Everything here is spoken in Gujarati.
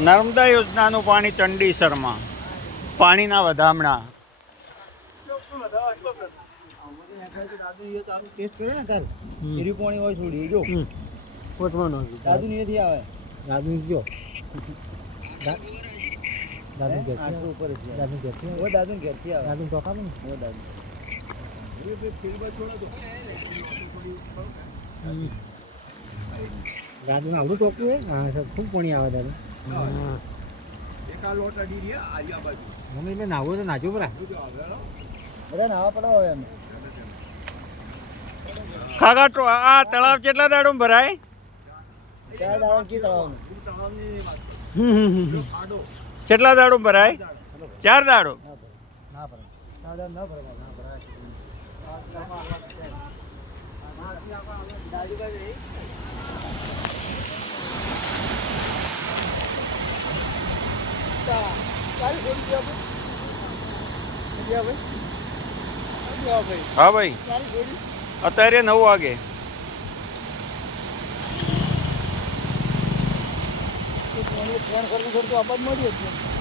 નર્મદા યોજનાનું પાણી ચંડીસરમાં પાણીના વધામણા દાદુ આવડું ટોકું હે હા ખૂબ પાણી આવે દાદુ મમ્મી એટલે નાવું તો નાચું પરા બધા નાવા પડો હવે એમ કાકા આ તળાવ કેટલા દાડો ભરાય? 4 દાડો કી તળાવ કેટલા દાડો ભરાય? 4 દાડો ના ભરાય ના ભરાય ના ભરાય હા ભાઈ અત્યારે 9 વાગે ફોન કરવું પડતું આબાદ મળી જ